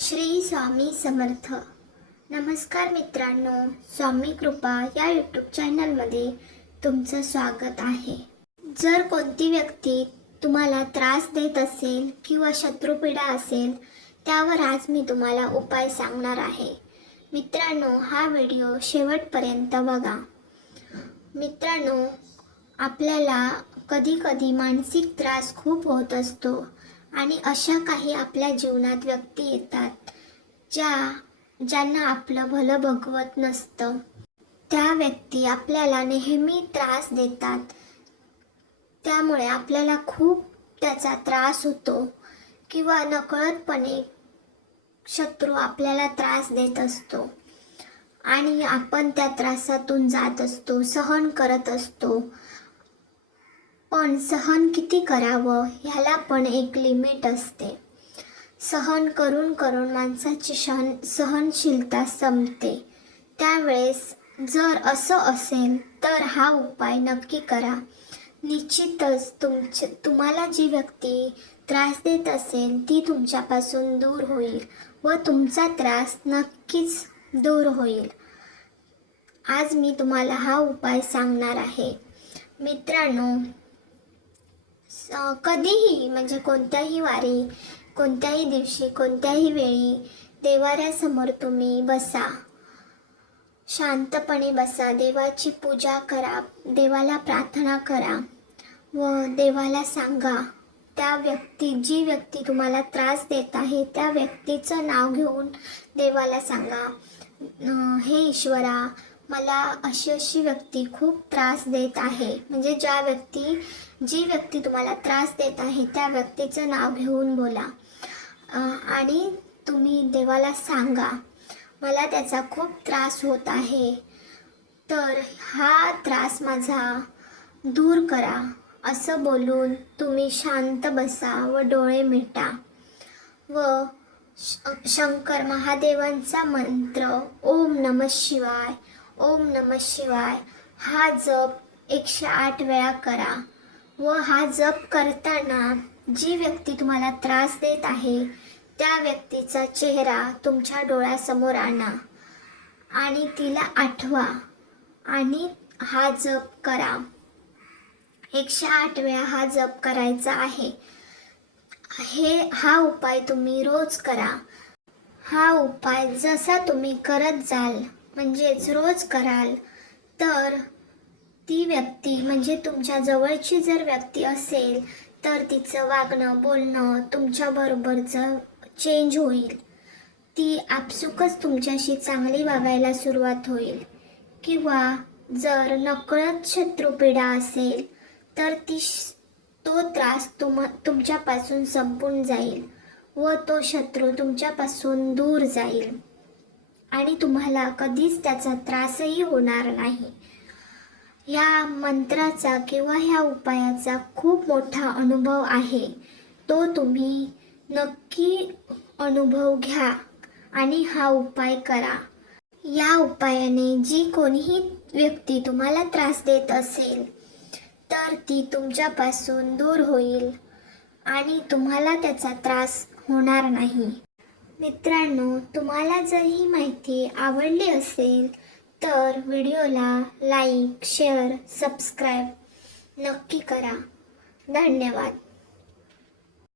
श्री स्वामी समर्थ. नमस्कार मित्रांनो, स्वामी कृपा या यूट्यूब चॅनलमध्ये तुमचं स्वागत आहे. जर कोणती व्यक्ती तुम्हाला त्रास देत असेल किंवा शत्रुपीडा असेल, त्यावर आज मी तुम्हाला उपाय सांगणार आहे. मित्रांनो, हा व्हिडिओ शेवटपर्यंत बघा. मित्रांनो, आपल्याला कधी मानसिक त्रास खूप होत असतो आणि अशा काही आपल्या जीवनात व्यक्ती येतात ज्यांना आपलं भलं बघवत नसतं. त्या व्यक्ती आपल्याला नेहमी त्रास देतात. त्यामुळे आपल्याला खूप त्याचा त्रास होतो किंवा नकळतपणे शत्रू आपल्याला त्रास देत असतो आणि आपण त्या त्रासातून जात असतो, सहन करत असतो. पण सहन किती करावं ह्याला पण एक लिमिट असते. सहन करून माणसाची सहनशीलता संपते. त्यावेळेस जर असं असेल तर हा उपाय नक्की करा. निश्चितच तुम्हाला जी व्यक्ती त्रास देत असेल ती तुमच्यापासून दूर होईल व तुमचा त्रास नक्कीच दूर होईल. आज मी तुम्हाला हा उपाय सांगणार आहे. मित्रांनो, कधीही म्हणजे कोणत्याही वारी, कोणत्याही दिवशी, कोणत्याही वेळी देवाऱ्यासमोर तुम्ही बसा, शांतपणे बसा, देवाची पूजा करा, देवाला प्रार्थना करा व देवाला सांगा. जी व्यक्ती तुम्हाला त्रास देत आहे त्या व्यक्तीचं नाव घेऊन देवाला सांगा, हे ईश्वरा, मला अशी व्यक्ती खूप त्रास देत आहे. म्हणजे जी व्यक्ती तुम्हाला त्रास देत आहे त्या व्यक्तीचं नाव घेऊन बोला आणि तुम्ही देवाला सांगा, मला त्याचा खूप त्रास होत आहे, तर हा त्रास माझा दूर करा. असं बोलून तुम्ही शांत बसा व डोळे मिटा व शंकर महादेवांचा मंत्र ओम नमः शिवाय, ओम नमः शिवाय हा जप 108 वेळा करा. व हा जप करताना जी व्यक्ती तुम्हाला त्रास देत आहे त्या व्यक्तीचा चेहरा तुमच्या डोळ्यासमोर आणा आणि तिला आठवा आणि हा जप करा. 108 वेळा हा जप करायचा आहे. हा उपाय तुम्ही रोज करा. हा उपाय जसा तुम्ही करत जाल, म्हणजेच रोज कराल, तर ती व्यक्ती म्हणजे तुमच्या जवळची जर व्यक्ती असेल तर तिचं वागणं, बोलणं तुमच्याबरोबरचं चेंज होईल. ती आपसुकच तुमच्याशी चांगली वागायला सुरुवात होईल. किंवा जर नकळत शत्रुपीडा असेल तर तो त्रास तुमच्यापासून संपून जाईल व तो शत्रू तुमच्यापासून दूर जाईल आणि तुम्हाला कधीच त्याचा त्रासही होणार नाही. ह्या मंत्राचा किंवा ह्या उपायाचा खूप मोठा अनुभव आहे. तो तुम्ही नक्की अनुभव घ्या आणि हा उपाय करा. या उपायाने जी कोणीही व्यक्ती तुम्हाला त्रास देत असेल तर ती तुमच्यापासून दूर होईल आणि तुम्हाला त्याचा त्रास होणार नाही. मित्रांनो, तुम्हाला जर ही माहिती आवडली असेल तर व्हिडिओला लाईक, शेअर, सबस्क्राईब नक्की करा. धन्यवाद.